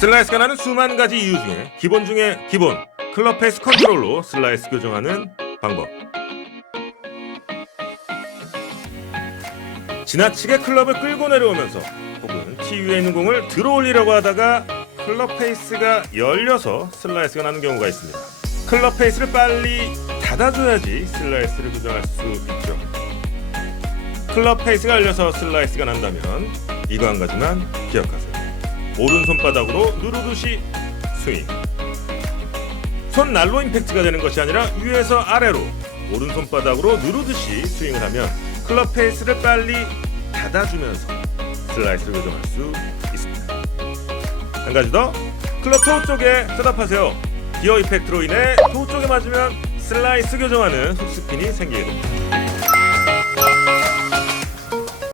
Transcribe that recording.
슬라이스가 나는 수만 가지 이유 중에 기본 중에 기본 클럽 페이스 컨트롤로 슬라이스 교정하는 방법. 지나치게 클럽을 끌고 내려오면서 혹은 티 위에 있는 공을 들어올리려고 하다가 클럽 페이스가 열려서 슬라이스가 나는 경우가 있습니다. 클럽 페이스를 빨리 닫아줘야지 슬라이스를 교정할 수 있죠. 클럽 페이스가 열려서 슬라이스가 난다면 이거 한 가지만 기억하세요 오른손바닥으로 누르듯이 스윙. 손 난로 임팩트가 되는 것이 아니라 위에서 아래로 오른손바닥으로 누르듯이 스윙을 하면 클럽 페이스를 빨리 닫아주면서 슬라이스를 교정할 수 있습니다. 한 가지 더 클럽 토 쪽에 셋업하세요. 기어 이펙트로 인해 토 쪽에 맞으면 슬라이스 교정하는 훅스핀이 생기게 됩니다.